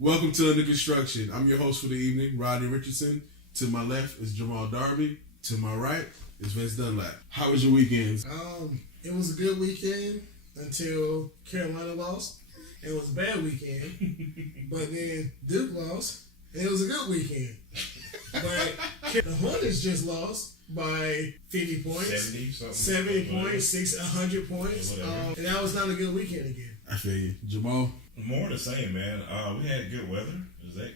Welcome to Under Construction. I'm your host for the evening, Rodney Richardson. To my left is Jamal Darby. To my right is Vince Dunlap. How was your weekends? It was a good weekend until Carolina lost. It was a bad weekend, but then Duke lost, and it was a good weekend. But the Hornets just lost by 50 points, 70 points, 100 points, and that was not a good weekend again. I feel you. Jamal? More the same, man. We had good weather. Whatever.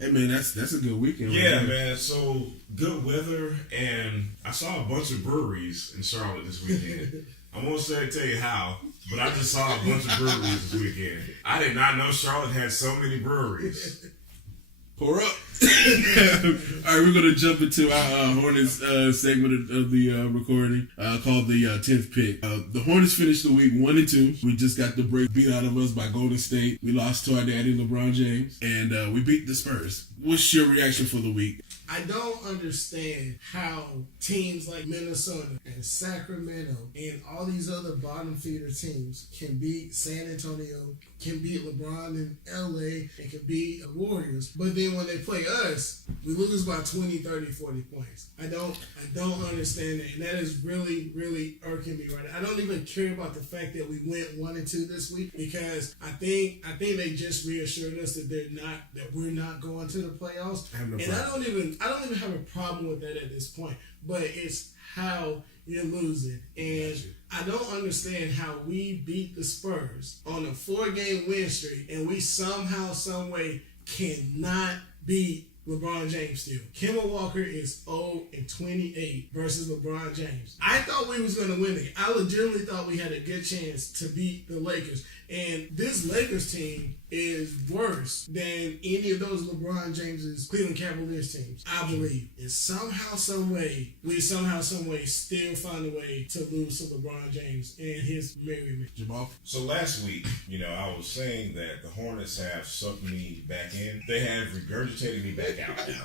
Hey, man, that's a good weekend. Yeah, right, man. So, good weather, and I saw a bunch of breweries in Charlotte this weekend. I won't tell you how, but I just saw a bunch of breweries this weekend. I did not know Charlotte had so many breweries. Pour up. All right, we're going to jump into our Hornets segment of the recording called the 10th pick. The Hornets finished the week 1-2. We just got the break beat out of us by Golden State. We lost to our daddy, LeBron James, and we beat the Spurs. What's your reaction for the week? I don't understand how teams like Minnesota and Sacramento and all these other bottom feeder teams can beat San Antonio, can beat LeBron in LA, and can beat the Warriors. But then when they play us, we lose by 20, 30, 40 points. I don't understand that. And that is really, really irking me right now. I don't even care about the fact that we went 1-2 this week because I think they just reassured us that we're not going to the playoffs. I don't even have a problem with that at this point, but it's how you're losing. And I don't understand how we beat the Spurs on a 4-game win streak and we somehow, some way cannot beat LeBron James still. Kemba Walker is 0-28 versus LeBron James. I thought we was going to win it. I legitimately thought we had a good chance to beat the Lakers. And this Lakers team is worse than any of those LeBron James's Cleveland Cavaliers teams, I believe. And somehow, some way, still find a way to lose to LeBron James and his merriment. Jamal? So last week, I was saying that the Hornets have sucked me back in. They have regurgitated me back out now.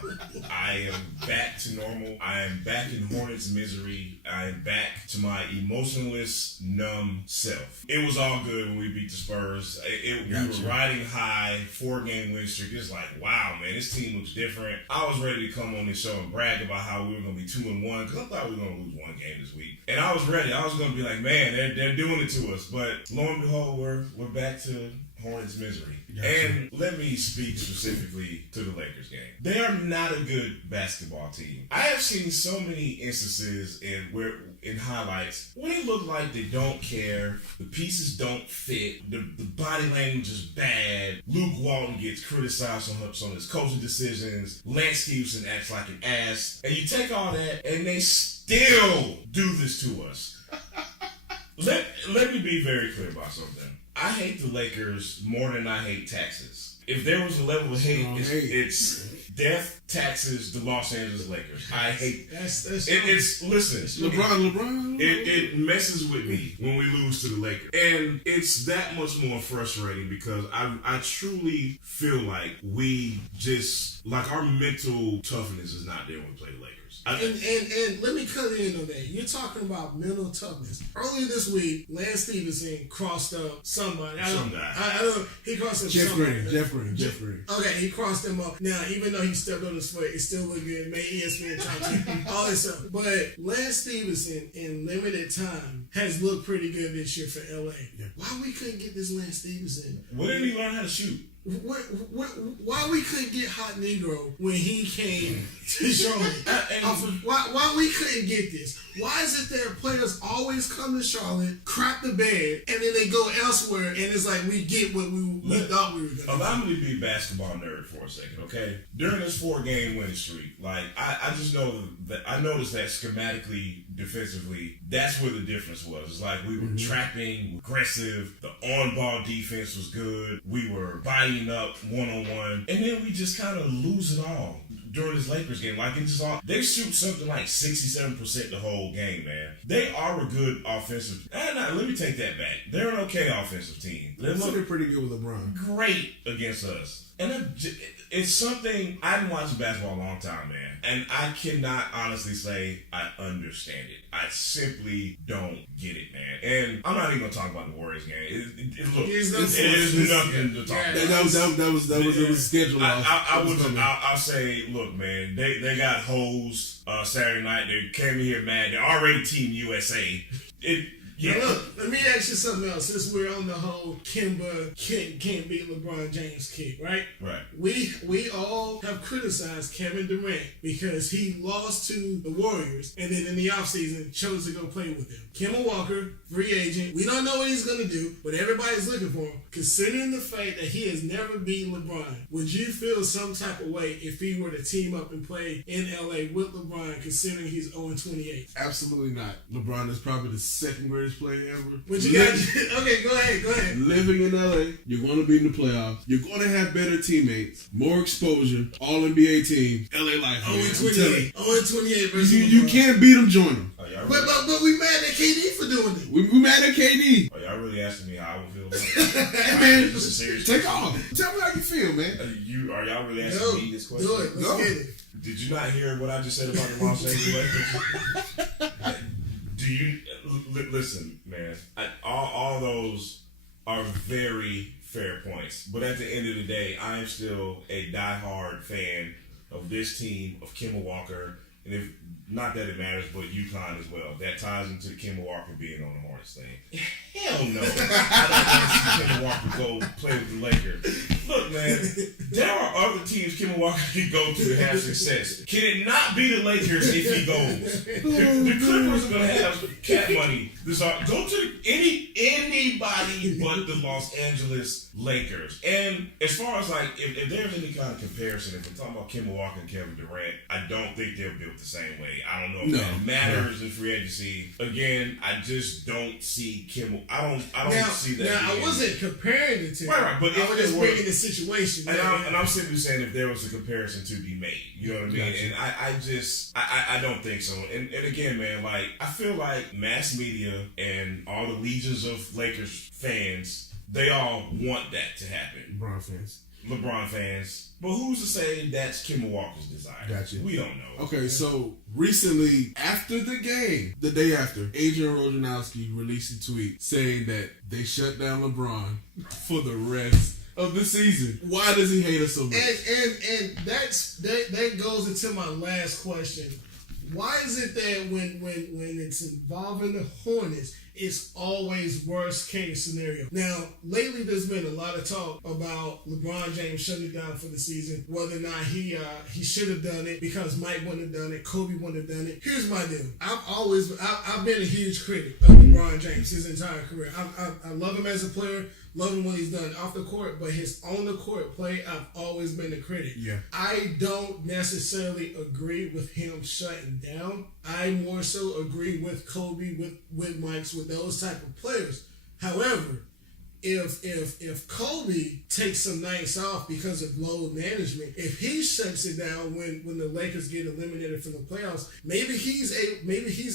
I am back to normal. I am back in Hornets misery. I am back to my emotionless, numb self. It was all good when we beat the Spurs. We were riding high, 4-game win streak. It's like, wow, man, this team looks different. I was ready to come on this show and brag about how we were going to be 2-1 because I thought we were going to lose one game this week. And I was ready. I was going to be like, man, they're doing it to us. But lo and behold, we're back to Hornets misery. And let me speak specifically to the Lakers game. They are not a good basketball team. I have seen so many instances in highlights where they look like they don't care, the pieces don't fit, the body language is bad, Luke Walton gets criticized on his coaching decisions, Lance Stevenson acts like an ass, and you take all that and they still do this to us. Let me be very clear about something. I hate the Lakers more than I hate taxes. If there was a level of hate, it's death, taxes, the Los Angeles Lakers. I hate that's listen, LeBron. It messes with me when we lose to the Lakers. And it's that much more frustrating because I truly feel like we just, like our mental toughness is not there when we play the Lakers. And let me cut in on that. You're talking about mental toughness. Earlier this week, Lance Stevenson crossed up somebody. He crossed up somebody. Jeff Green. Okay, he crossed him up. Now, even though he stepped on his foot, it still looked good. Made ESPN top all this stuff. But Lance Stevenson, in limited time, has looked pretty good this year for LA. Yeah. Why we couldn't get this Lance Stevenson? When did he learn how to shoot? Why we couldn't get Hot Negro when he came to Charlotte? Why we couldn't get this? Why is it that players always come to Charlotte, crap the bed, and then they go elsewhere, and it's like we get what we thought we were going to Allow me to be a basketball nerd for a second, okay? During this 4-game winning streak, like, I just know that I noticed that schematically, defensively, that's where the difference was. It's like we were trapping, aggressive, the on-ball defense was good, we were biting up one-on-one, and then we just kind of lose it all during this Lakers game. Like, it's just all, they shoot something like 67% the whole game, man. They are a good offensive. Let me take that back. They're an okay offensive team. They're looking pretty good with LeBron. Great against us. And it's something, I haven't watched basketball a long time, man. And I cannot honestly say I understand it. I simply don't get it, man. And I'm not even going to talk about the Warriors game. It is nothing to talk about. That was scheduled. I'll say, look, man, they got hosed Saturday night. They came in here mad. They're already Team USA. Yeah. Now look, let me ask you something else. Since we're on the whole Kimba can't beat LeBron James kick, right? Right. We all have criticized Kevin Durant because he lost to the Warriors and then in the offseason chose to go play with them. Kemba Walker, free agent. We don't know what he's going to do, but everybody's looking for him. Considering the fact that he has never beaten LeBron, would you feel some type of way if he were to team up and play in LA with LeBron, considering he's 0-28? Absolutely not. LeBron is probably the second greatest player ever. But you got okay, go ahead. Living in LA, you're going to be in the playoffs. You're going to have better teammates, more exposure, all NBA teams. LA life. 0-28 versus you can't beat them, join them. But we mad at KD for doing it. We mad at KD. Are y'all really asking me how I would feel about it? Hey man, this is serious. Take off. Tell me how you feel, man. Are y'all really asking me this question? Do it. Let's get it. Did you not hear what I just said about the Los Angeles Lakers? Do you listen, man? All those are very fair points, but at the end of the day, I am still a diehard fan of this team, of Kemba Walker, and if not that it matters, but UConn as well. That ties into Kemba Walker being on the Hornets thing. Hell no. I don't want to see Kemba Walker go play with the Lakers. Look, man, there are other teams Kemba Walker can go to have success. Can it not be the Lakers if he goes? The Clippers are going to have cat money. Go to anybody but the Los Angeles Lakers. And as far as like, if there's any kind of comparison, if we're talking about Kemba Walker and Kevin Durant, I don't think they're built the same way. I don't know if that matters in free agency. Again, I just don't see Kemba. I don't see that. Now, I wasn't comparing the two. Right. But I was just bringing the situation. And I'm simply saying if there was a comparison to be made. You know what I mean? Gotcha. And I don't think so. And again, man, like, I feel like mass media and all the legions of Lakers fans, they all want that to happen. LeBron fans. But who's to say that's Kemba Walker's desire? Gotcha. We don't know. Okay, so recently, after the game, the day after, Adrian Wojnarowski released a tweet saying that they shut down LeBron for the rest of the season. Why does he hate us so much? And that goes into my last question. Why is it that when it's involving the Hornets, it's always worst case scenario? Now, lately there's been a lot of talk about LeBron James shutting it down for the season, whether or not he should have done it because Mike wouldn't have done it, Kobe wouldn't have done it. Here's my deal. I've been a huge critic of LeBron James his entire career. I love him as a player. Love him what he's done off the court, but his on the court play, I've always been a critic. Yeah. I don't necessarily agree with him shutting down. I more so agree with Kobe, with Mike's, with those type of players. However, if Kobe takes some nights off because of load management, if he shuts it down when the Lakers get eliminated from the playoffs, maybe he's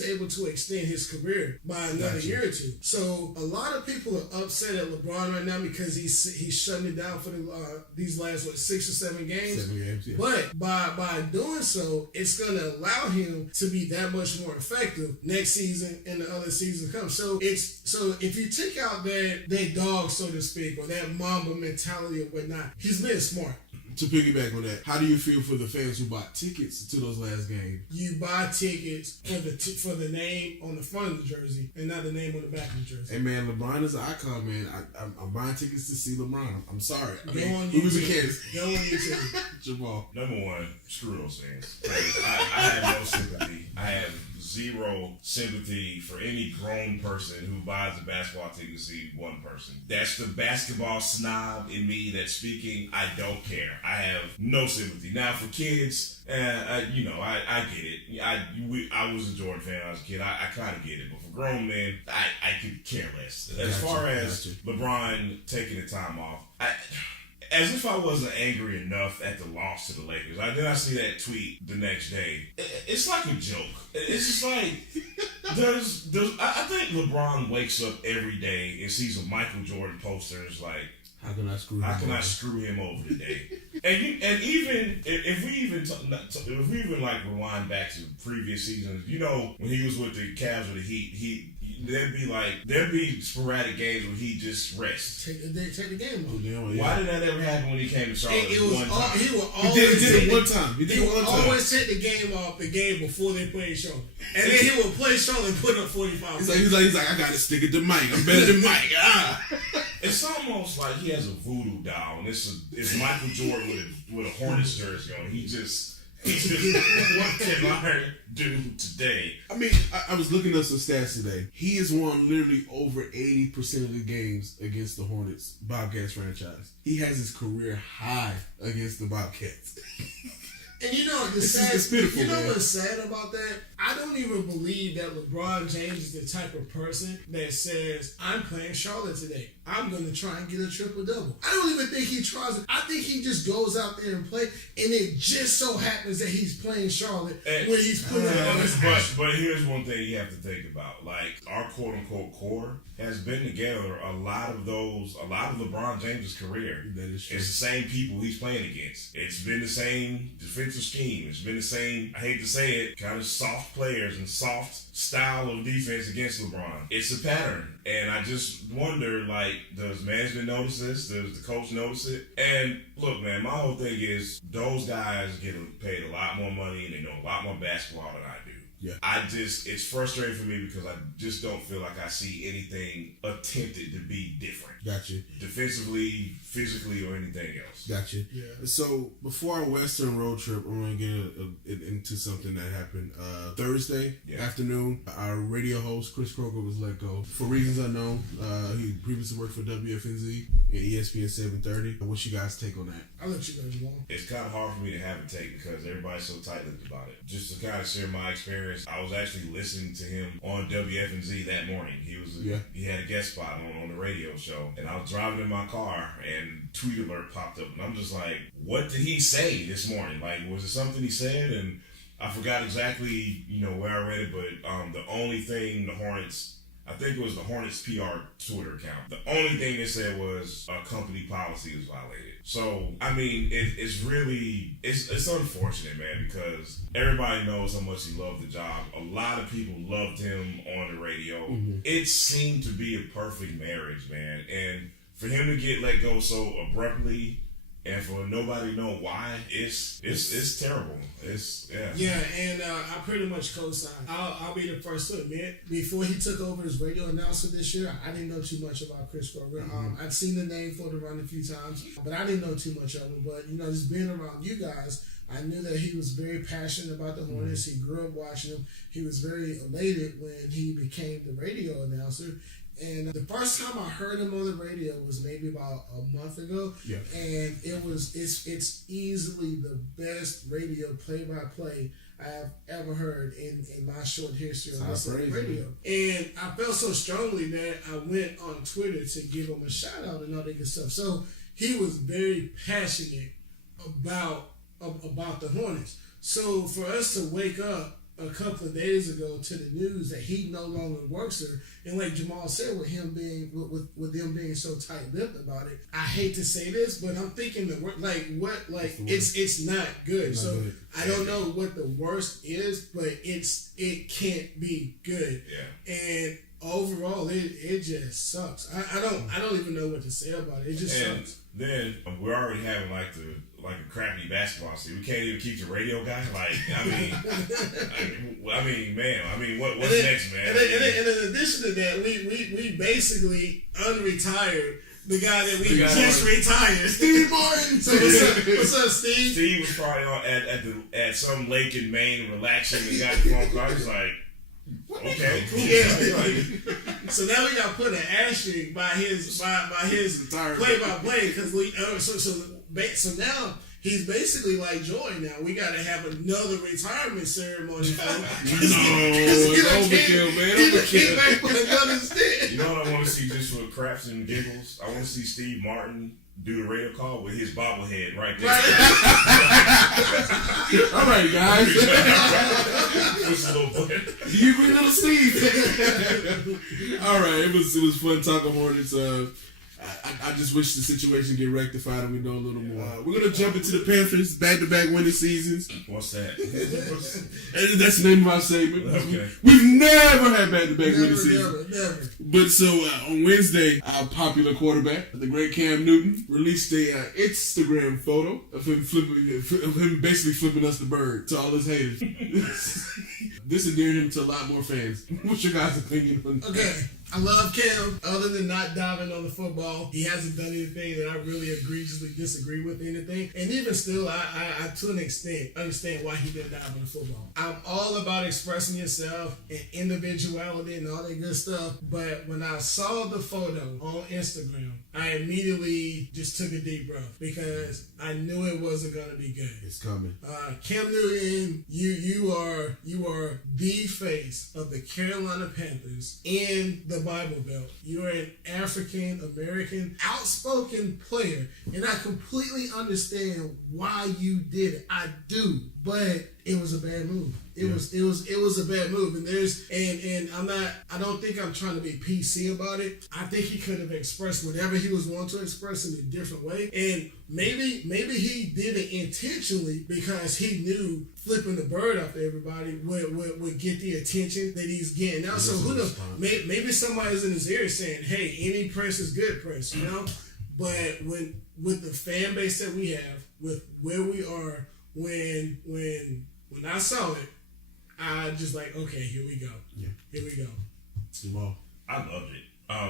able to extend his career by another year or two. So a lot of people are upset at LeBron right now because he's shutting it down for these last 6 or 7 games. 7 games, yeah. But by doing so, it's going to allow him to be that much more effective next season and the other season comes. So if you take out that dog, so to speak, or that Mamba mentality or whatnot, he's been smart. To piggyback on that, how do you feel for the fans who bought tickets to those last games? You buy tickets for the name on the front of the jersey and not the name on the back of the jersey. Hey man, LeBron is an icon, man. I'm buying tickets to see LeBron. I'm sorry. Go on YouTube. Jamaal. Number one, screw those fans. I have no sympathy. I have zero sympathy for any grown person who buys a basketball ticket to see one person. That's the basketball snob in me that's speaking. I don't care. I have no sympathy. Now for kids, I get it. I was a Jordan fan when I was a kid. I kind of get it. But for grown men, I could care less. As far as LeBron taking the time off, as if I wasn't angry enough at the loss to the Lakers. Then I see that tweet the next day. It's like a joke. It's just like, I think LeBron wakes up every day and sees a Michael Jordan poster and is like, How can I screw him over today? and even if we even like rewind back to previous seasons, you know, when he was with the Cavs or the Heat, there'd be sporadic games where he just rests. Take the game off. Yeah. Why did that ever happen when he came to Charlotte? He would always take the game off the game before they played Charlotte, and then he would play Charlotte and put up 45. He's like, I gotta stick it to Mike. I'm better than Mike. It's almost like he has a voodoo doll, and it's Michael Jordan with a Hornets jersey on. He's just what can I do today? I mean, I was looking up some stats today. He has won literally over 80% of the games against the Hornets Bobcats franchise. He has his career high against the Bobcats. And you know what's sad about that? I don't even believe that LeBron James is the type of person that says, I'm playing Charlotte today. I'm going to try and get a triple-double. I don't even think he tries it. I think he just goes out there and plays, and it just so happens that he's playing Charlotte when he's putting on his But here's one thing you have to think about. Like, our quote-unquote core has been together a lot of LeBron James' career. That is true. It's the same people he's playing against. It's been the same defensive scheme. It's been the same, I hate to say it, kind of soft players and soft style of defense against LeBron. It's a pattern. And I just wonder, like, does management notice this? Does the coach notice it? And look, man, my whole thing is those guys get paid a lot more money and they know a lot more basketball than I do. Yeah. It's frustrating for me because I just don't feel like I see anything attempted to be different. Gotcha. Defensively, physically, or anything else. Gotcha. Yeah. So before our Western road trip, I'm going to get into something that happened Thursday afternoon. Our radio host, Chris Croker, was let go for reasons unknown. He previously worked for WFNZ and ESPN 730. What's you guys' take on that? I'll let you guys know. It's kind of hard for me to have a take because everybody's so tight-lipped about it. Just to kind of share my experience, I was actually listening to him on WFNZ that morning. He had a guest spot on the radio show, and I was driving in my car, and tweet alert popped up, and I'm just like, what did he say this morning? Like, was it something he said? And I forgot exactly, where I read it, but the only thing the Hornets, I think it was the Hornets PR Twitter account, the only thing they said was a company policy was violated. So, I mean, it's really, it's unfortunate, man, because everybody knows how much he loved the job. A lot of people loved him on the radio. Mm-hmm. It seemed to be a perfect marriage, man. And for him to get let go so abruptly and for nobody to know why, it's terrible. Yeah, and I pretty much co-sign. I'll be the first to admit, before he took over as radio announcer this year, I didn't know too much about Chris Kroger. I'd seen the name floated around a few times, but I didn't know too much of him. But just being around you guys, I knew that he was very passionate about the Hornets. He grew up watching them. He was very elated when he became the radio announcer. And the first time I heard him on the radio was maybe about a month ago. Yeah. And it's easily the best radio play-by-play I have ever heard in my short history of listening to radio. And I felt so strongly that I went on Twitter to give him a shout out and all that good stuff. So he was very passionate about the Hornets. So for us to wake up a couple of days ago to the news that he no longer works there, and like Jamaal said, with him being with them being so tight-lipped about it, I hate to say this, but I'm thinking it's not good. It's so not good. I don't know what the worst is, but it can't be good. Yeah. And overall, it just sucks. I don't even know what to say about it. It just sucks. Then we're already having like a crappy basketball season. We can't even keep the radio guy. Like, what's next, man? And in addition to that, we basically unretired the guy that we just retired, Steve Martin. So what's up, Steve? Steve was probably at some lake in Maine relaxing and got the phone call. He's like, okay, cool. Yeah. So now we got to put an asterisk by his play-by-play because so now he's basically like Joy now. We got to have another retirement ceremony for him. Overkill, man. Overkill. Back for another stint. You know what I want to see just for craps and giggles? I want to see Steve Martin do the radio call with his bobblehead right there. All right, guys. Just a little bit. You bring little Steve. All right, it was fun talking Hornets. I just wish the situation get rectified and we know a little more. We're gonna jump into the Panthers back-to-back winning seasons. What's that? And that's the name of our segment. Okay. We've never had back-to-back winning seasons. Never. But so on Wednesday, our popular quarterback, the great Cam Newton, released a Instagram photo of him basically flipping us the bird to all his haters. This endeared him to a lot more fans. What's your guys' opinion on that? Okay, I love Cam. Other than not diving on the football, he hasn't done anything that I really egregiously disagree with anything. And even still, I to an extent understand why he didn't dive on the football. I'm all about expressing yourself and individuality and all that good stuff. But when I saw the photo on Instagram, I immediately just took a deep breath because I knew it wasn't gonna be good. It's coming. Cam Newton, you are the face of the Carolina Panthers in the Bible Belt. You are an African American outspoken player, and I completely understand why you did it. I do, but it was a bad move. It was a bad move, and I don't think I'm trying to be PC about it. I think he could have expressed whatever he was wanting to express in a different way, and maybe he did it intentionally because he knew flipping the bird off to everybody would get the attention that he's getting now. So who knows? Maybe somebody's in his ear saying, "Hey, any press is good press," you know. But with the fan base that we have, with where we are, when I saw it, I just like, okay, here we go. Yeah. Here we go. Jamal. I loved it. I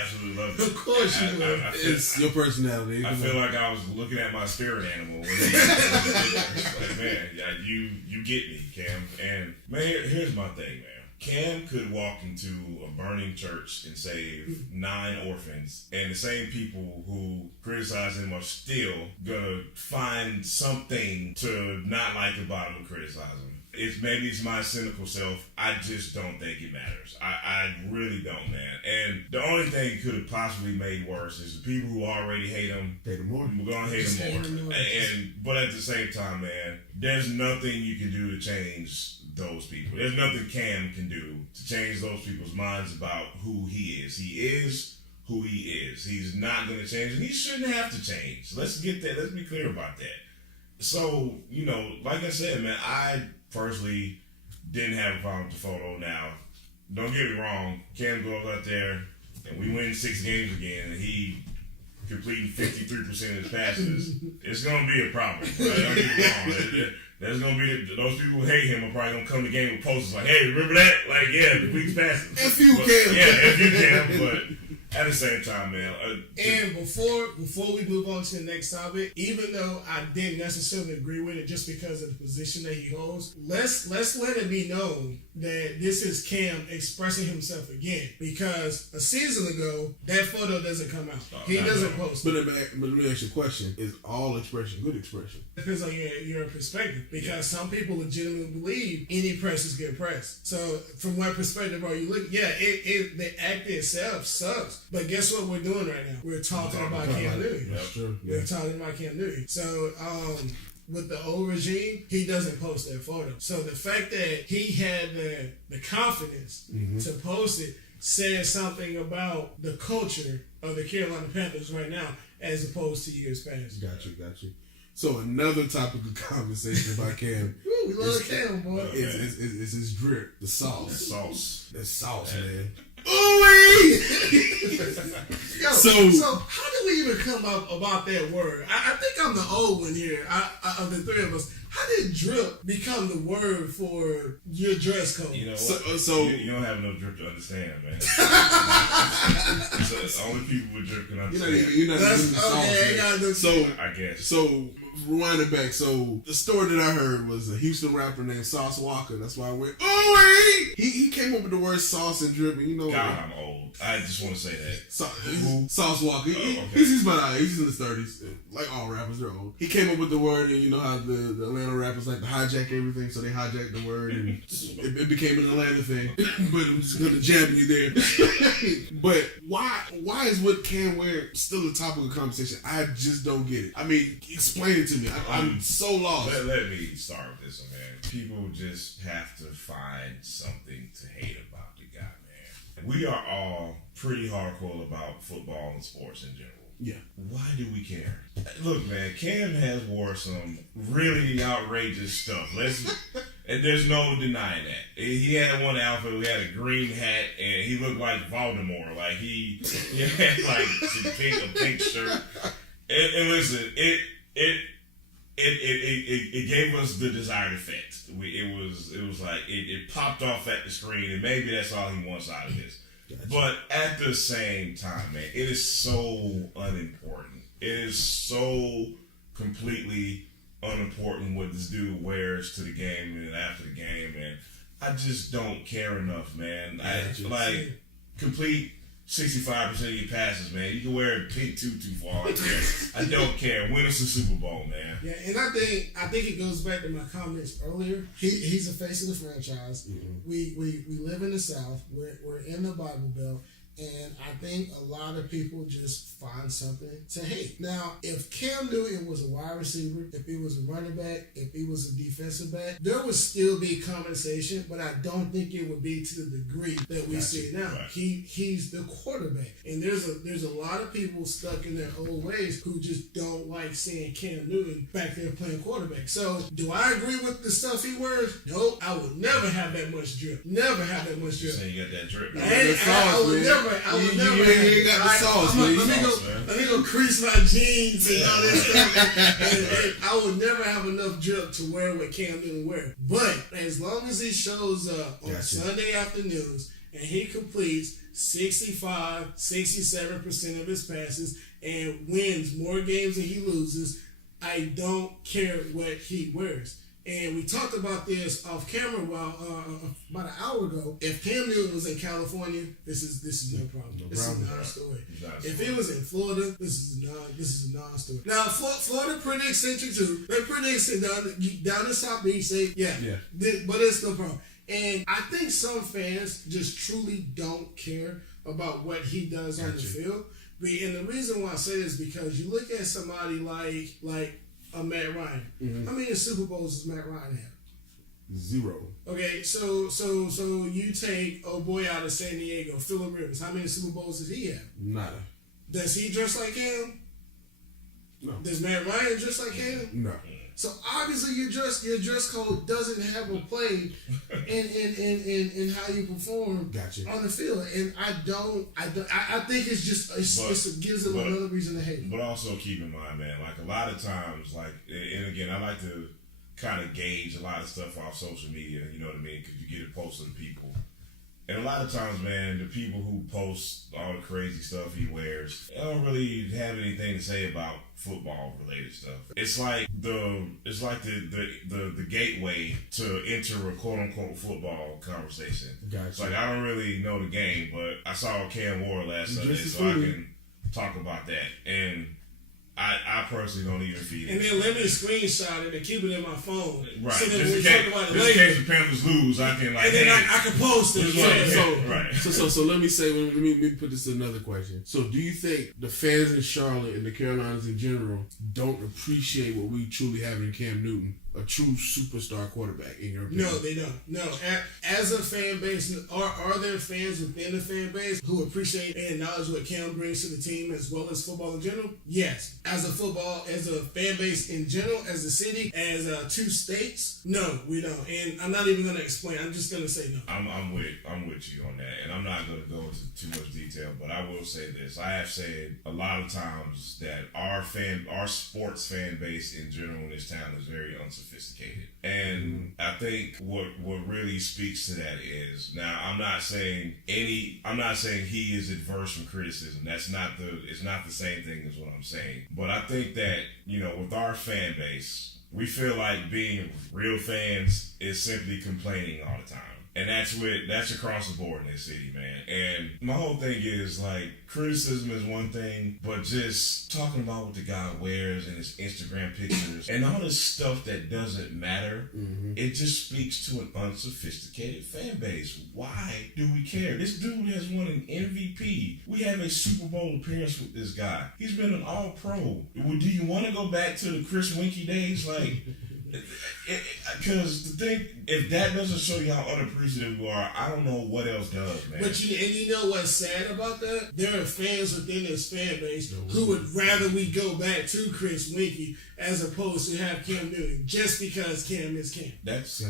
absolutely loved it. Of course you would. It's your personality. I feel like I was looking at my spirit animal. Like, man, you get me, Cam. And man, here's my thing, man. Cam could walk into a burning church and save 9 orphans, and the same people who criticize him are still gonna find something to not like about him and criticize him. Maybe it's my cynical self. I just don't think it matters. I really don't, man. And the only thing it could have possibly made worse is the people who already hate him. Hate him more. We're gonna hate him more. But at the same time, man, there's nothing you can do to change those people. There's nothing Cam can do to change those people's minds about who he is. He is who he is. He's not going to change, and he shouldn't have to change. Let's get that. Let's be clear about that. So, like I said, man, I personally didn't have a problem with the photo. Now, don't get me wrong. Cam goes out there, and we win 6 games again, and he completing 53% of his passes. It's going to be a problem. Right? Don't get me wrong. There's going to be those people who hate him are probably going to come to the game with posters like, hey, remember that? Like, yeah, the week's passes. If you can. Yeah, if you can, but at the same time, man. And before we move on to the next topic, even though I didn't necessarily agree with it just because of the position that he holds, let's let it be known that this is Cam expressing himself again. Because a season ago, that photo doesn't come out. He doesn't post it. But let me ask you a question. Is all expression good expression? Depends on your perspective. Because some people legitimately believe any press is good press. So from what perspective are you looking? Yeah, the act itself sucks. But guess what we're doing right now? We're talking about Cam Newton. That's true. Yeah. We're talking about Cam Newton. So with the old regime, he doesn't post that photo. So the fact that he had the confidence to post it says something about the culture of the Carolina Panthers right now as opposed to years past. Got you. So another topic of conversation about Cam. Ooh, we love Cam, boy. It's his drip, the sauce. The sauce, Man. Ooh-wee! Yo, So how did we even come up about that word? I think I'm the old one here of the three of us. How did drip become the word for your dress code? You know what? So you don't have no drip to understand, man. So only people with drip can understand. you're not even the sauce. So I guess. So rewind it back. So the story that I heard was a Houston rapper named Sauce Walker. That's why I went, oh, he came up with the word sauce and drip, and God, I'm old. I just want to say that. Sauce Walker. Okay. He's in his 30s. Like all rappers, they're old. He came up with the word, and you know how the Atlanta rappers like to hijack everything, so they hijacked the word, and it became an Atlanta thing. But I'm just going to jab you there. But why is what Cam wear still a topic of conversation? I just don't get it. I mean, explain it to me. I'm so lost. Let me start with this one, man. People just have to find something to hate about the guy, man. We are all pretty hardcore about football and sports in general. Yeah. Why do we care? Look, man, Cam has wore some really outrageous stuff. And there's no denying that. He had one outfit, he had a green hat, and he looked like Voldemort. Like he had like a pink shirt. And listen, it gave us the desired effect. It was like it popped off at the screen, and maybe that's all he wants out of this. Gotcha. But at the same time, man, it is so unimportant. It is so completely unimportant what this dude wears to the game and after the game, and I just don't care enough, man. Complete 65% of your passes, man. You can wear a pink tutu for all I care. I don't care. Win us a Super Bowl, man. Yeah, and I think it goes back to my comments earlier. He's the face of the franchise. Mm-hmm. We live in the South. We're in the Bible Belt. And I think a lot of people just find something to hate. Now, if Cam Newton was a wide receiver, if he was a running back, if he was a defensive back, there would still be conversation, but I don't think it would be to the degree that we see now. Right. He's the quarterback. And there's a lot of people stuck in their old ways who just don't like seeing Cam Newton back there playing quarterback. So, do I agree with the stuff he wears? Nope. I would never have that much drip. Never have that much drip. So you got that drip. I would never. You ain't got the sauce, man. Let me go crease my jeans and all this stuff. and I would never have enough drip to wear what Cam Newton wear. But as long as he shows up on Sunday afternoons and he completes 65, 67% of his passes and wins more games than he loses, I don't care what he wears. And we talked about this off camera about an hour ago. If Cam Newton was in California, this is no problem. This is a non-story. If he was in Florida, this is a non-story. Now, Florida pretty eccentric too. They're pretty eccentric down in South Beach. But it's no problem. And I think some fans just truly don't care about what he does on the field. And the reason why I say this is because you look at somebody like Matt Ryan. Mm-hmm. How many Super Bowls does Matt Ryan have? 0. Okay, so you take boy out of San Diego, Phillip Rivers. How many Super Bowls does he have? Nada. Does he dress like Cam? No. Does Matt Ryan dress like Cam? No. So obviously your dress code doesn't have a play in how you perform on the field, and I think it's just it gives them another reason to hate. But also keep in mind, man, like a lot of times, and again, I like to kind of gauge a lot of stuff off social media. You know what I mean? Because you get it posted to people. And a lot of times, man, the people who post all the crazy stuff he wears, they don't really have anything to say about football related stuff. It's like the gateway to enter a quote unquote football conversation. Gotcha. It's like I don't really know the game, but I saw Cam wore last Sunday, so I can talk about that. And I personally don't even feed it. And then let me screenshot it and keep it in my phone. Right. So that when we talk about it later. In case the Panthers lose, I can and then I can post it. So let me say, let me put this in another question. So do you think the fans in Charlotte and the Carolinas in general don't appreciate what we truly have in Cam Newton, a true superstar quarterback, in your opinion? No, they don't. No. As a fan base, are there fans within the fan base who appreciate and acknowledge what Cam brings to the team as well as football in general? Yes. As a fan base in general, as a city, as 2 states, no, we don't. And I'm not even going to explain. I'm just going to say no. I'm with you on that, and I'm not going to go into too much detail, but I will say this. I have said a lot of times that our sports fan base in general in this town is very unsophisticated. And I think what really speaks to that is, now I'm not saying he is adverse from criticism. It's not the same thing as what I'm saying. But I think that, with our fan base, we feel like being real fans is simply complaining all the time. And that's across the board in this city, man. And my whole thing is, criticism is one thing, but just talking about what the guy wears and his Instagram pictures and all this stuff that doesn't matter, it just speaks to an unsophisticated fan base. Why do we care? This dude has won an MVP. We have a Super Bowl appearance with this guy. He's been an All-Pro. Do you want to go back to the Chris Winkie days? Because the thing, if that doesn't show you how unappreciative you are, I don't know what else does, man. But you know what's sad about that? There are fans within this fan base who would rather we go back to Chris Winkie as opposed to have Cam Newton just because Cam is Cam. That's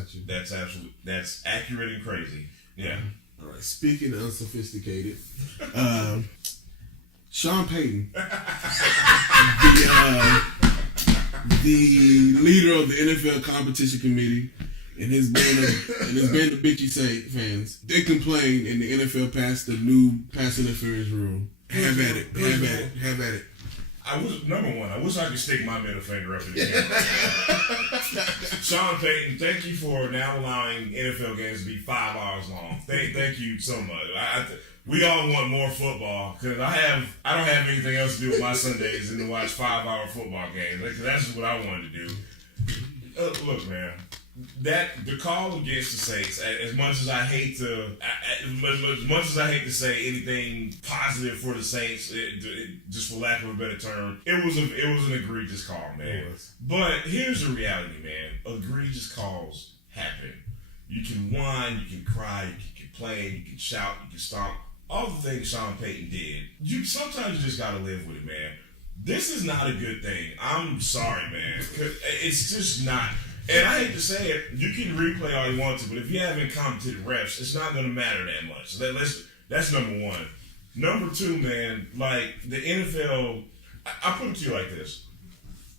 accurate and crazy. Yeah. All right. Speaking of unsophisticated, Sean Payton, the leader of the NFL competition committee, and his band of bitchy fans, they complained and the NFL passed the new pass interference rule. Have at it. I wish I could stick my middle finger up in the camera. Sean Payton, thank you for now allowing NFL games to be 5 hours long. Thank you so much. We all want more football because I don't have anything else to do with my Sundays than to watch 5-hour football games. That's just what I wanted to do. Look, man, the call against the Saints, as much as I hate to say anything positive for the Saints, just for lack of a better term, it was an egregious call, man. But here's the reality, man. Egregious calls happen. You can whine, you can cry, you can complain, you can shout, you can stomp. All the things Sean Payton did, sometimes you just gotta live with it, man. This is not a good thing. I'm sorry, man. It's just not. And I hate to say it, you can replay all you want to, but if you have incompetent refs, it's not going to matter that much. That's number one. Number two, man, like the NFL, I put it to you like this.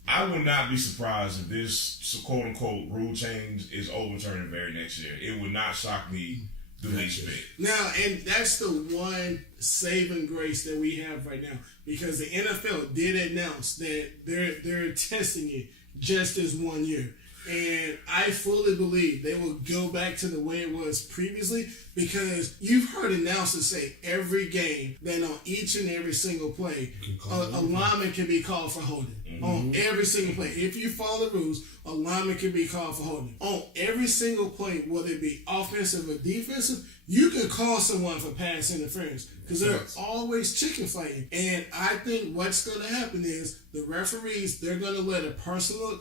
I will not be surprised if this quote-unquote rule change is overturned the very next year. It would not shock me the least bit. Now, and that's the one saving grace that we have right now, because the NFL did announce that they're testing it just as 1 year. And I fully believe they will go back to the way it was previously, because you've heard announcers say every game that on each and every single play, a lineman can be called for holding. Mm-hmm. On every single play. If you follow the rules, a lineman can be called for holding. On every single play, whether it be offensive or defensive, you can call someone for pass interference, because they're always chicken fighting. And I think what's going to happen is the referees, they're going to let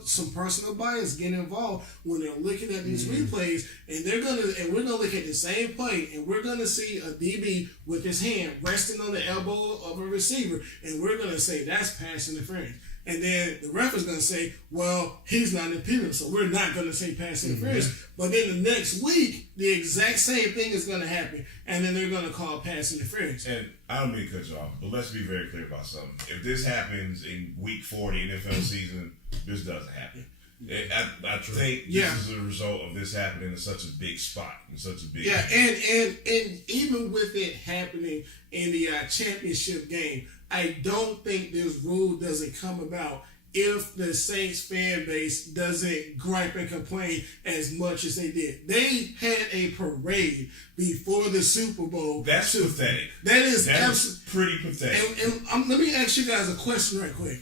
some personal bias get involved when they're looking at these replays, and we're going to look at the same play, and we're going to see a DB with his hand resting on the elbow of a receiver, and we're going to say that's pass interference. And then the ref is going to say, well, he's not impeding, so we're not going to say pass interference. Mm-hmm. But then the next week, the exact same thing is going to happen, and then they're going to call pass interference. And I don't mean to cut you off, but let's be very clear about something. If this happens in week 40 NFL season, this doesn't happen. I think this is a result of this happening in such a big spot, in such a big and even with it happening in the championship game, I don't think this rule doesn't come about if the Saints fan base doesn't gripe and complain as much as they did. They had a parade before the Super Bowl. That's pathetic. That is pretty pathetic. And let me ask you guys a question right quick.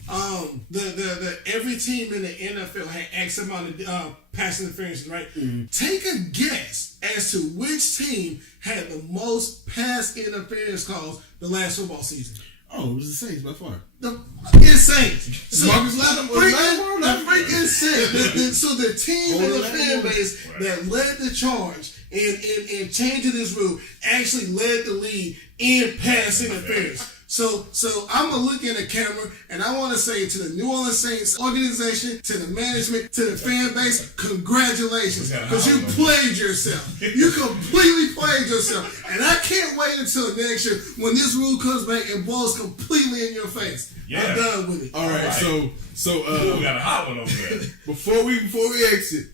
The every team in the NFL had X amount of pass interference, right? Mm-hmm. Take a guess as to which team had the most pass interference calls the last football season. Oh, it was the Saints by far. The Saints. So Marcus Lattimore, the freaking Saints. So the team and the fan base that led the charge in changing this rule actually led the lead in pass interference. So I'm going to look in the camera, and I want to say to the New Orleans Saints organization, to the management, to the fan base, congratulations, because you played yourself. You completely played yourself. And I can't wait until next year when this rule comes back and blows completely in your face. Yeah. I'm done with it. All right. So we got a hot one over there. Before we exit,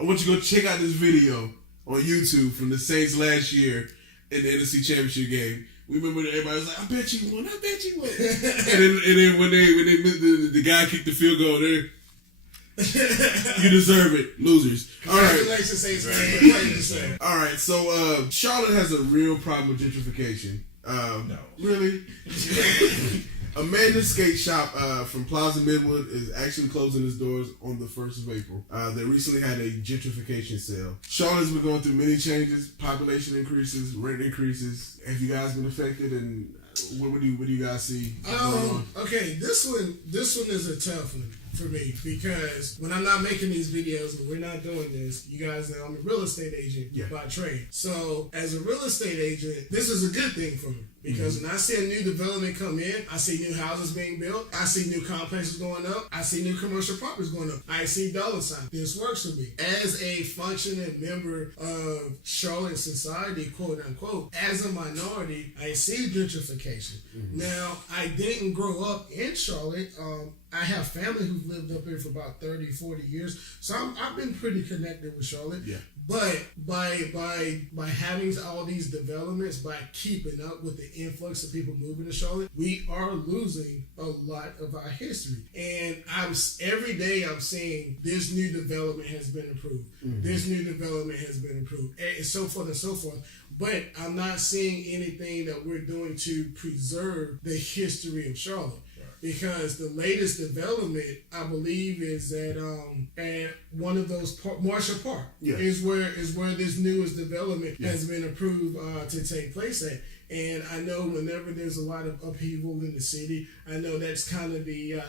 I want you to go check out this video on YouTube from the Saints last year in the NFC Championship game. We remember that everybody was like, I bet you won. and then when the guy kicked the field goal there, you deserve it, losers. All right. Congratulations, Saints. All right, so Charlotte has a real problem with gentrification. No. Really? Armada Skate Shop from Plaza Midwood is actually closing its doors on the 1st of April. They recently had a gentrification sale. Charlotte's been going through many changes, population increases, rent increases. Have you guys been affected, and what do you guys see going on? Okay, this one is a tough one. for me because when I'm not making these videos and we're not doing this, you guys know I'm a real estate agent by trade. So as a real estate agent, this is a good thing for me. Because when I see a new development come in, I see new houses being built, I see new complexes going up, I see new commercial properties going up, I see dollar signs. This works for me. As a functioning member of Charlotte society, quote unquote, as a minority, I see gentrification. Now, I didn't grow up in Charlotte. I have family who've lived up here for about 30, 40 years. So I've been pretty connected with Charlotte. Yeah. But by having all these developments, by keeping up with the influx of people moving to Charlotte, we are losing a lot of our history. And every day I'm saying this new development has been improved. This new development has been improved, and so forth and so forth. But I'm not seeing anything that we're doing to preserve the history of Charlotte. Because the latest development, I believe, is at one of those Marshall Park is where this newest development has been approved to take place at. And I know whenever there's a lot of upheaval in the city, I know that's kind of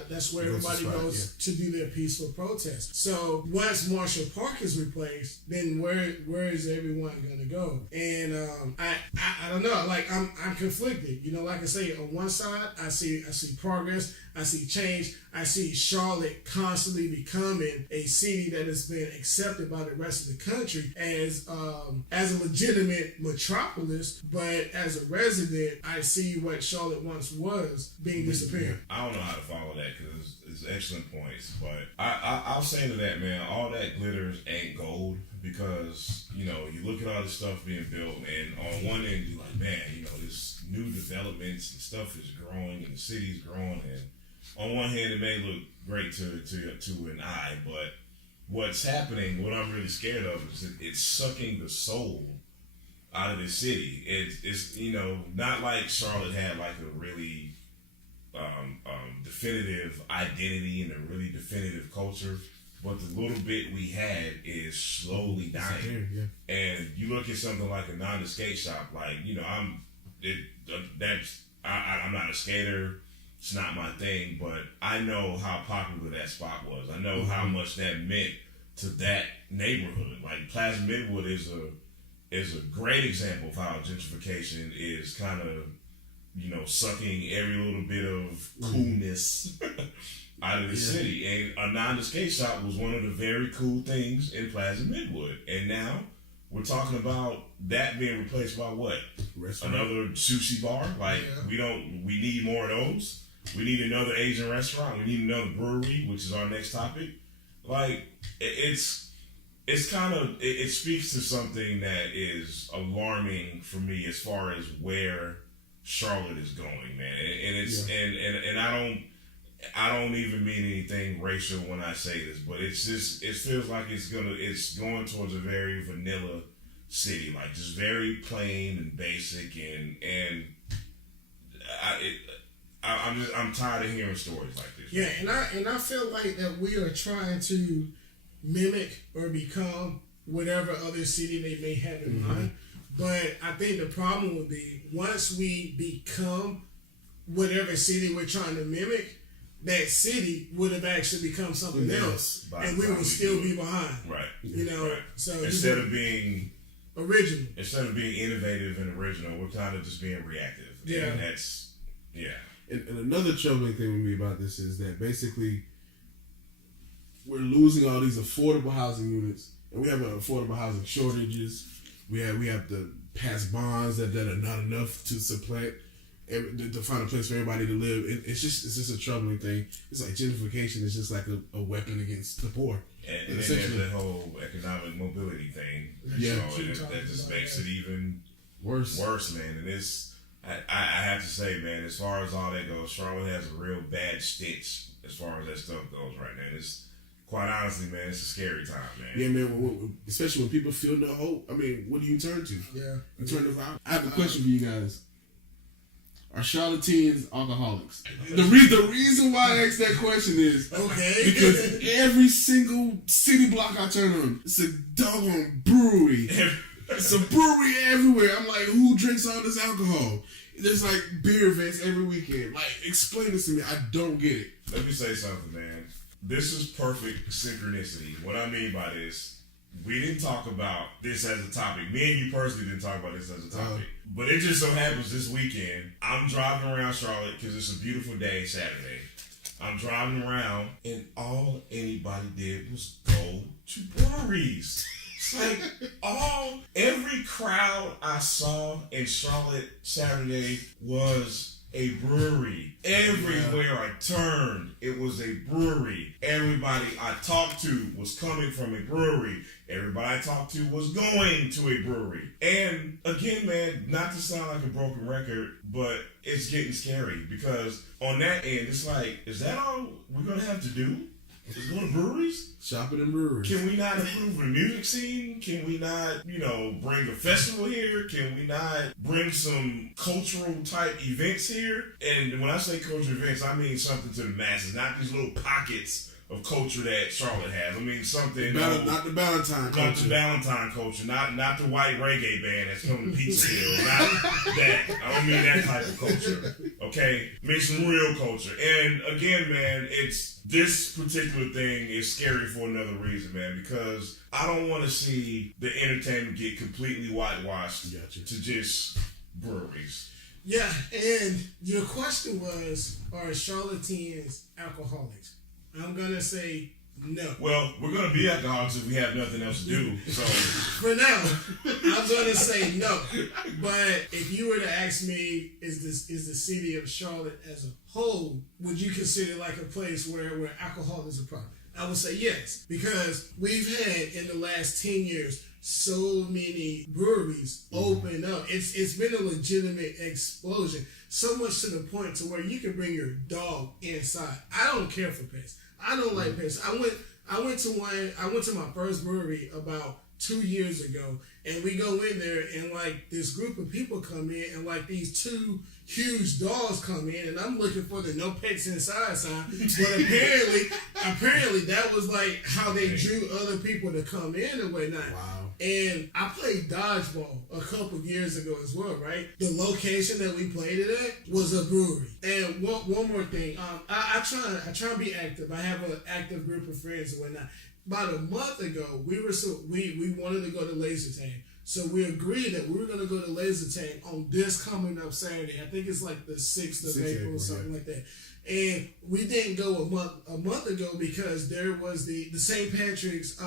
that's where everybody goes to do their peaceful protest. So once Marshall Park is replaced, then where is everyone going to go? And I don't know. Like I'm conflicted. You know, like I say, on one side I see progress, I see change, I see Charlotte constantly becoming a city that has been accepted by the rest of the country as a legitimate metropolis, but as a resident, I see what Charlotte once was being disappeared. I don't know how to follow that because it's excellent points, but I'll say to that, man, all that glitters ain't gold because, you know, you look at all this stuff being built and on one end you're like, man, you know, this new developments and stuff is growing and the city's growing, and on one hand it may look great to an eye, but what's happening, what I'm really scared of is that it's sucking the soul out of the city. It's you know, not like Charlotte had like a really definitive identity and a really definitive culture, but the little bit we had is slowly dying. And you look at something like Armada Skate Shop, like, you know, I'm not a skater. It's not my thing, but I know how popular that spot was. I know how much that meant to that neighborhood. Like Plaza Midwood is a great example of how gentrification is kind of, you know, sucking every little bit of coolness out of the city. And Armada Skate Shop was one of the very cool things in Plaza Midwood. And now we're talking about that being replaced by what? Another sushi bar? Like, we need more of those. We need another Asian restaurant. We need another brewery, which is our next topic. Like, it's kind of, it speaks to something that is alarming for me as far as where Charlotte is going, man. And it's, and I don't even mean anything racial when I say this, but it's just, it feels like it's going towards a very vanilla city, like just very plain and basic, and I'm tired of hearing stories like this. Yeah, and I feel like that we are trying to mimic or become whatever other city they may have in mind. But I think the problem would be once we become whatever city we're trying to mimic, that city would have actually become something else, and we would still be behind. Right. You know, so instead of being original, instead of being innovative and original, we're kind of just being reactive. Yeah, and that's And another troubling thing with me about this is that basically we're losing all these affordable housing units, and we have affordable housing shortages. We have to pass bonds that are not enough to supplant to find a place for everybody to live. It's just a troubling thing. It's like gentrification is just like a weapon against the poor. And then there's the whole economic mobility thing. Yeah, so that just makes it even worse, man. And it's I have to say, man, as far as all that goes, Charlotte has a real bad stench as far as that stuff goes right now. It's quite honestly, man, it's a scary time, man. Yeah, man. Especially when people feel no hope. I mean, what do you turn to? Yeah, you turn to violence. I have a question for you guys. Are Charlotteons alcoholics? The reason why I asked that question is because every single city block I turn on, it's a doggone brewery. It's a brewery everywhere. I'm like, who drinks all this alcohol? There's like beer events every weekend. Like, explain this to me. I don't get it. Let me say something, man. This is perfect synchronicity. What I mean by this, we didn't talk about this as a topic. Me and you personally didn't talk about this as a topic. But it just so happens this weekend, I'm driving around Charlotte because it's a beautiful day, Saturday. I'm driving around, and all anybody did was go to breweries. It's like every crowd I saw in Charlotte Saturday was a brewery. Everywhere I turned, it was a brewery. Everybody I talked to was coming from a brewery. Everybody I talked to was going to a brewery. And again, man, not to sound like a broken record, but it's getting scary because on that end, it's like, is that all we're going to have to do? Just go to breweries? Shopping in breweries. Can we not improve the music scene? Can we not, bring a festival here? Can we not bring some cultural type events here? And when I say cultural events, I mean something to the masses, not these little pockets of culture that Charlotte has. I mean something. Not the Valentine culture. Not the Valentine culture. Not the white reggae band that's coming to Pizza Hill. Not that. I don't mean that type of culture. Okay? I mean some real culture. And again, man, this particular thing is scary for another reason, man, because I don't want to see the entertainment get completely whitewashed to just breweries. Yeah, and your question was, are Charlotteons alcoholics? I'm going to say no. Well, we're going to be alcoholics if we have nothing else to do. So for now, I'm going to say no. But if you were to ask me, is the city of Charlotte as a whole, would you consider it like a place where alcohol is a problem? I would say yes, because we've had in the last 10 years so many breweries open up. It's been a legitimate explosion, so much to the point to where you can bring your dog inside. I don't care for pets. I don't like pets. I went to my first brewery about 2 years ago, and we go in there, and like this group of people come in, and like these two huge dogs come in, and I'm looking for the no pets inside sign, but apparently that was like how they drew other people to come in and whatnot. Wow. And I played dodgeball a couple years ago as well, right? The location that we played it at was a brewery. And one more thing, I try to be active. I have an active group of friends and whatnot. About a month ago, we wanted to go to Laser Tag. So we agreed that we were going to go to Laser Tag on this coming up Saturday. I think it's like the 6th of April or something like that. And we didn't go a month ago because there was the St. Patrick's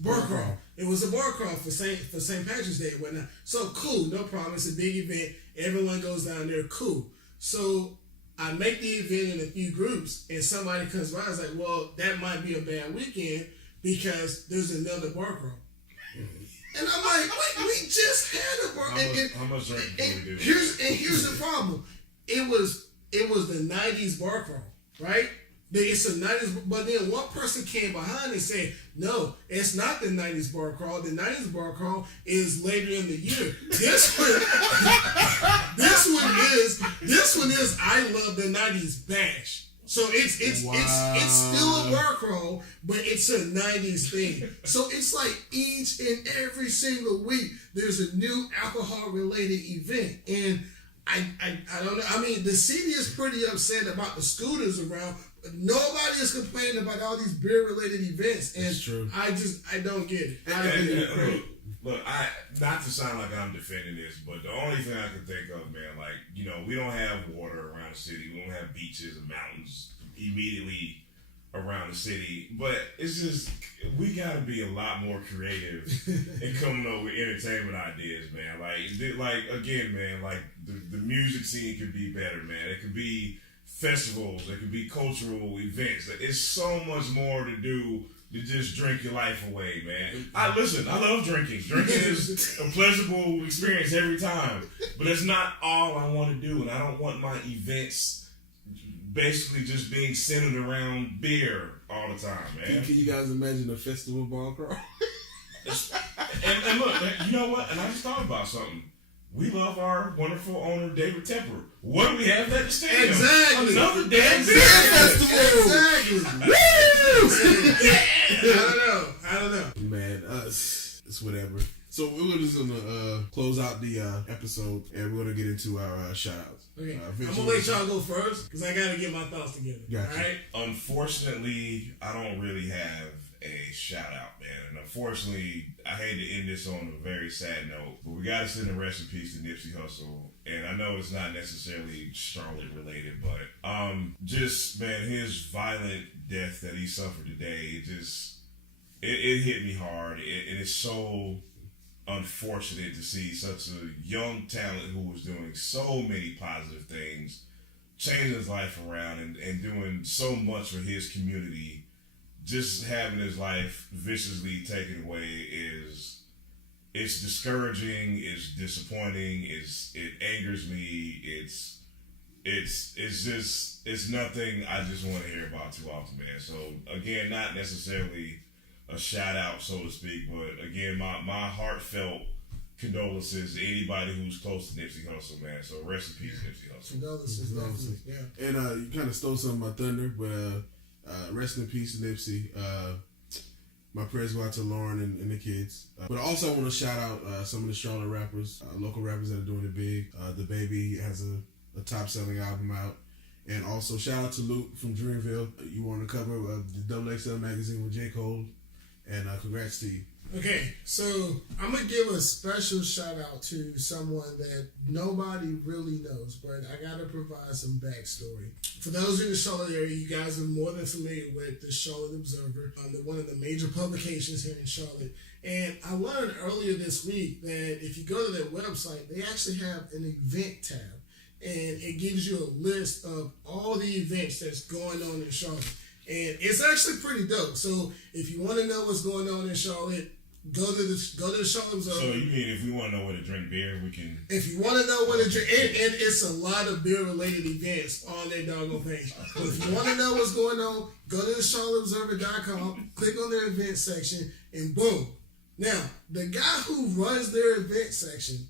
bar crawl. It was a bar crawl for St. Patrick's Day and whatnot. So cool, no problem. It's a big event. Everyone goes down there, cool. So I make the event in a few groups, and somebody comes by and is like, well, that might be a bad weekend because there's another bar crawl. And I'm like, wait, we just had a bar. How much drink do we do? Here's the problem. It was the 90s bar crawl, right? It's a 90s, but then one person came behind and said, no, it's not the 90s bar crawl. The 90s bar crawl is later in the year. This one is I Love the 90s Bash. So it's still a bar crawl, but it's a 90s thing. So it's like each and every single week there's a new alcohol related event. And I don't know. I mean, the city is pretty upset about the scooters around. Nobody is complaining about all these beer related events, and that's true. I don't get it. Look, not to sound like I'm defending this, but the only thing I can think of, man, like, we don't have water around the city. We don't have beaches and mountains immediately around the city. But it's just, we got to be a lot more creative in coming up with entertainment ideas, man. Like again, man, like the music scene could be better, man. It could be festivals, it could be cultural events. It's so much more to do than just drink your life away, man. I love drinking. Drinking is a pleasurable experience every time, but it's not all I want to do, and I don't want my events basically just being centered around beer all the time, man. Can you guys imagine a festival bar crawl? and look, you know what? And I just thought about something. We love our wonderful owner, David Tepper. What do we have at the stadium? Exactly. Another damn beer festival. Exactly. Woo! I don't know. Man, it's whatever. So we're just gonna close out the episode, and we're gonna get into our shout outs. Okay, I'm gonna let y'all go first because I gotta get my thoughts together. Gotcha. All right. Unfortunately, I don't really have a shout out, man. And unfortunately, I hate to end this on a very sad note, but we gotta send a rest in peace to Nipsey Hussle. And I know it's not necessarily Charlotte related, but just man, his violent death that he suffered today, it hit me hard. It is so unfortunate to see such a young talent who was doing so many positive things, changing his life around and doing so much for his community, just having his life viciously taken away it's discouraging, it's disappointing, it angers me, it's nothing I just want to hear about too often, man. So again, not necessarily a shout out, so to speak, but again, my heartfelt condolences to anybody who's close to Nipsey Hussle, man. So rest in peace, Nipsey Hussle. Condolences, definitely. Yeah. And you kind of stole some of my thunder, but rest in peace to Nipsey. My prayers go out to Lauren and the kids. But also I want to shout out some of the Charlotte rappers, local rappers that are doing it big. The Baby has a top-selling album out. And also shout out to Luke from Dreamville. You were on the cover of the XXL magazine with J. Cole. And congrats to you. Okay, so I'm going to give a special shout out to someone that nobody really knows, but I got to provide some backstory. For those in the Charlotte area, you guys are more than familiar with the Charlotte Observer, one of the major publications here in Charlotte. And I learned earlier this week that if you go to their website, they actually have an event tab. And it gives you a list of all the events that's going on in Charlotte. And it's actually pretty dope. So if you want to know what's going on in Charlotte, go to the Charlotte Observer. So you mean if we want to know where to drink beer, we can... If you want to know what to drink, and it's a lot of beer-related events on their doggone page. But if you want to know what's going on, go to the charlotteobserver.com, click on their event section, and boom. Now, the guy who runs their event section,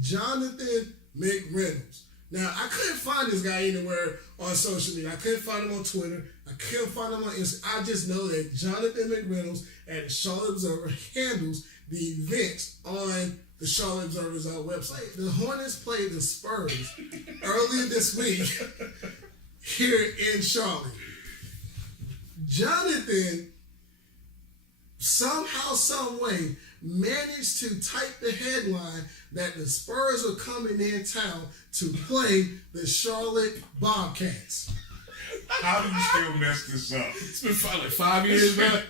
Jonathan McReynolds. Now, I couldn't find this guy anywhere on social media. I couldn't find him on Twitter. I couldn't find him on Instagram. I just know that Jonathan McReynolds at the Charlotte Observer handles the events on the Charlotte Observer's website. The Hornets played the Spurs earlier this week here in Charlotte. Jonathan, somehow, some way, managed to type the headline that the Spurs are coming in town to play the Charlotte Bobcats. How do you still mess this up? It's been like 5 years back.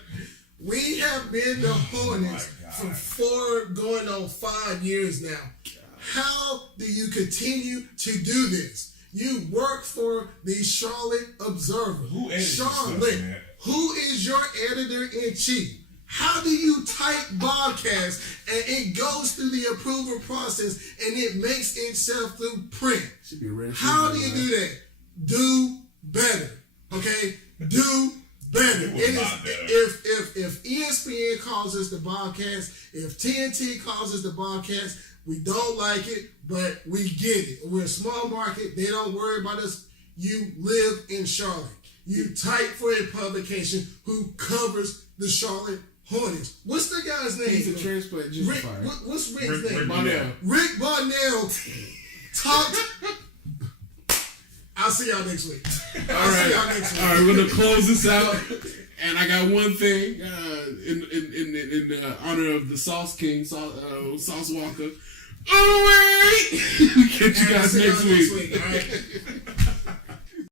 We have been the Hornets for going on 5 years now. How do you continue to do this? You work for the Charlotte Observer. Who edits Charlotte, this stuff, man? who is your editor-in-chief? How do you type Bobcats and it goes through the approval process and it makes itself through print? How do you do that? Do better. Okay? Do better. If ESPN calls us the Bobcats, if TNT calls us the Bobcats, we don't like it, but we get it. We're a small market. They don't worry about us. You live in Charlotte. You type for a publication who covers the Charlotte Hornets. What's the guy's name? He's a transplant juice fire. What's Rick's name? Rick Barnell talked. I'll see y'all next week. All right, we're gonna close this out. And I got one thing in honor of the Sauce King, Sauce Walker. All right, catch you guys next week. All right.